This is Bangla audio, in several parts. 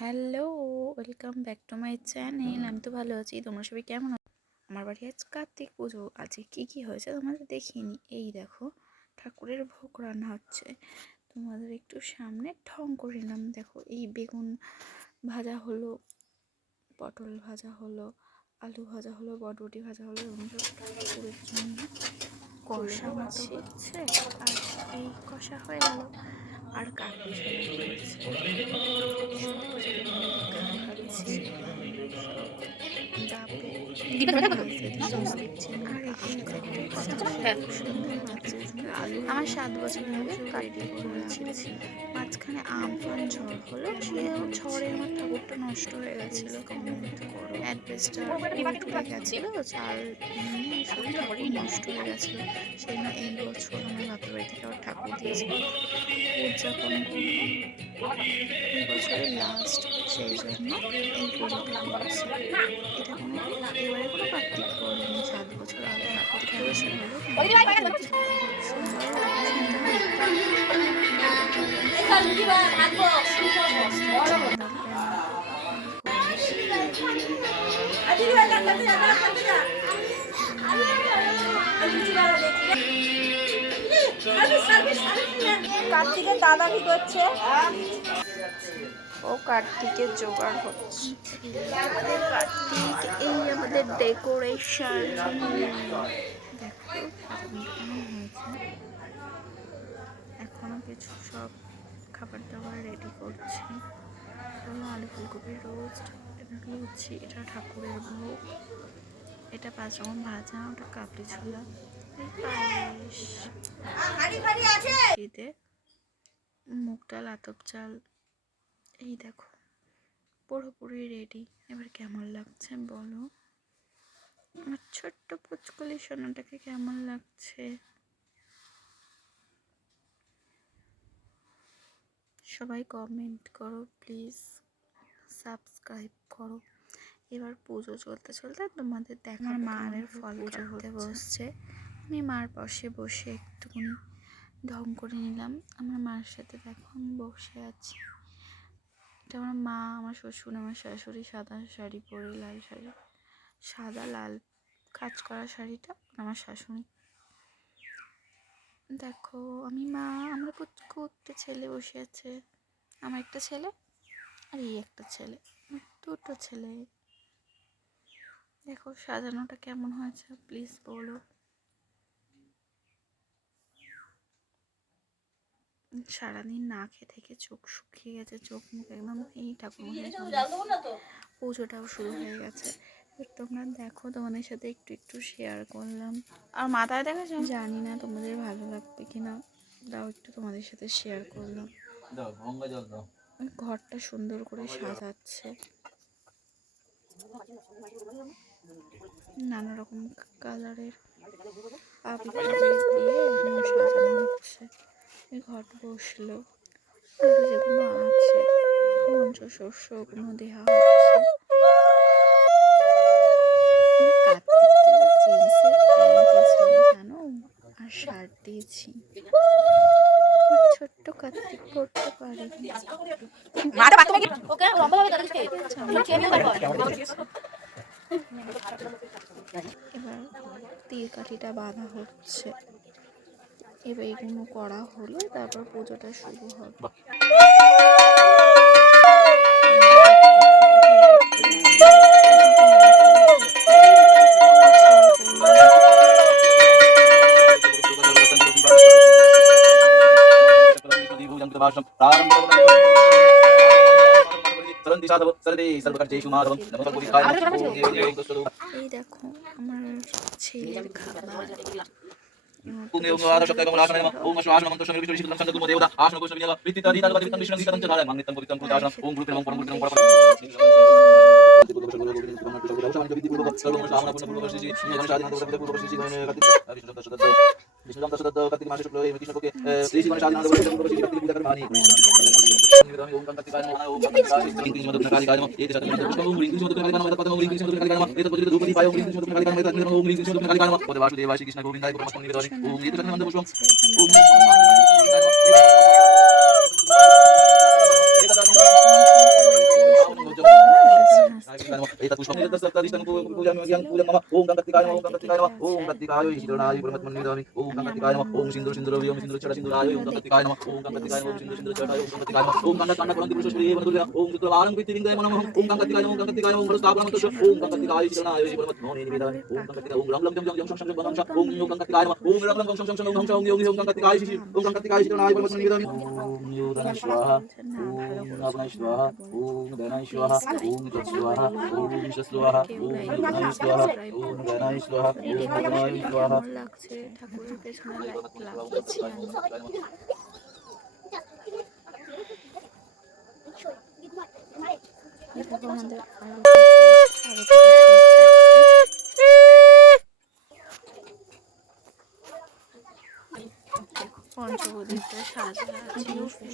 Hello, welcome back to my channel. আমি তো ভালো আছি, তোমরা সবাই কেমন আছো? আমার বাড়ি আজ কার্তিক পুজো। আজকে কী হয়েছে তোমাদের দেখিনি। এই দেখো, ঠাকুরের ভোগ রান্না হচ্ছে। তোমাদের একটু সামনে ঢং করে নিলাম। দেখো, এই বেগুন ভাজা হলো, পটল ভাজা হলো, আলু ভাজা হলো, বটবটি ভাজা হলো, এবং সব ঠাকুরের জন্য কষা মতো হচ্ছে। আর এই কষা হয়ে গেল, আর কাকড়ি ছোলা হয়েছে। সব কিছু তোমাদের দেখাচ্ছি। সব ডাবে আর এখানে সন্ধ্যায় বাচ্চার জন্য আমার 7 বছর আগে রেডি করেছিল। মাঝখানে আমফান ঝড় হলো, সে ঝড়ে আমার ঠাকুরটা নষ্ট হয়ে গেছিল। অ্যাডভেস্টার উঠে গেছিল, চাল ভেঙে সব ঠাকুর নষ্ট হয়ে গেছিল। সেই জন্য এই বছর আমার বাপের বাড়ি থেকে আবার ঠাকুর দিয়েছিল, উদযাপন করবো। এই বছরের লাস্ট, সেই জন্য এই পুজোটা করছি। এটা এবারে কোনো কার্তিক করেনি, 7 বছর আগে কার্তিক করেছিল। সুন্দর কার্তিকের দাদা কি করছে? ও কার্তিকের জোগাড় হচ্ছে। কার্তিক, এই আমাদের ডেকোরেশন। দেখো কেমন হয়েছে। এখনো কিছু সব খাবার দাবার রেডি করছি। আলু ফুলকপির রোস্ট, এটা লুচি, এটা ঠাকুরের ভোগ, এটা 5 রকম ভাজা, ওটা কাবলি ছোলা, পায়েস, মুগ ডাল, আতপ চাল। এই দেখো, পুরোপুরি রেডি। এবার কেমন লাগছে বলো? আমার ছোট্ট পুচকলি সোনাটাকে কেমন লাগছে? সবাই কমেন্ট করো প্লিজ, সাবস্ক্রাইব করো। এবার পুজো চলতে চলতে তোমাদের দেখার মায়ের ফল কাটতে বসছে। আমি মার পাশে বসে একটুখানি ঢং করে নিলাম। আমার মার সাথে দেখো আমি বসে আছি। এটা আমার মা, আমার শ্বশুর, আমার শাশুড়ি সাদা শাড়ি পরে, লাল শাড়ি, সাদা লাল কাজ করা শাড়িটা আমার শাশুড়ি। দেখো আমি মা, আমার একটা ছেলে বসে আছে। আমার একটা ছেলে আর এই একটা ছেলে, দুটো ছেলে। দেখো সাজানোটা কেমন হয়েছে প্লিজ বলো। সারাদিন না খেয়ে থেকে চোখ শুকিয়ে গেছে, চোখ মুখ একদম। এই ঠাকুর পুজোটাও শুরু হয়ে গেছে। তোমরা দেখো, তোমাদের সাথে একটু শেয়ার করলাম। আর মাথায় দেখেছো, জানি না তোমাদের ভালো লাগবে কিনা, তাও একটু তোমাদের সাথে শেয়ার করলাম। ঘরটা সুন্দর করে সাজাচ্ছে, নানা রকম কালারের দিয়ে সাজানো হচ্ছে। ঘট বসলো, যেগুলো আছে পঞ্চশস্য, ওগুলো দেওয়া হচ্ছে। কার্তিককে আবার জিন্সের প্যান্ট দিয়েছিলাম জানো, আর শার্ট দিয়েছি। ছোট্ট কার্তিক পড়তে পারেনি। এবার তীর কাঠিটা বাঁধা হচ্ছে। এবার এগুলো করা হলে তারপর পুজোটা শুরু হবে। এই দেখো আমার ছেলের খাবার। কেমন লাগছে ঠাকুরের পেছনে লাইট লাগিয়েছি আমি। দেখো আমাদের পঞ্চবদীপটা সাজা আছে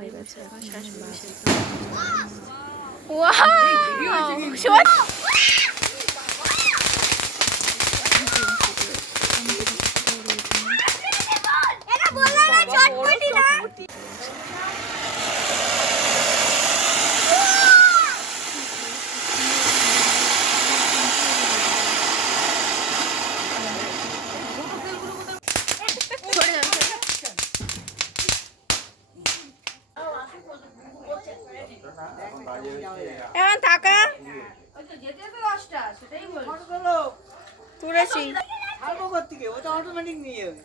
ফুলেছে এখন থাকা তুলেছি অটোমেটিক নিয়ে যাবে।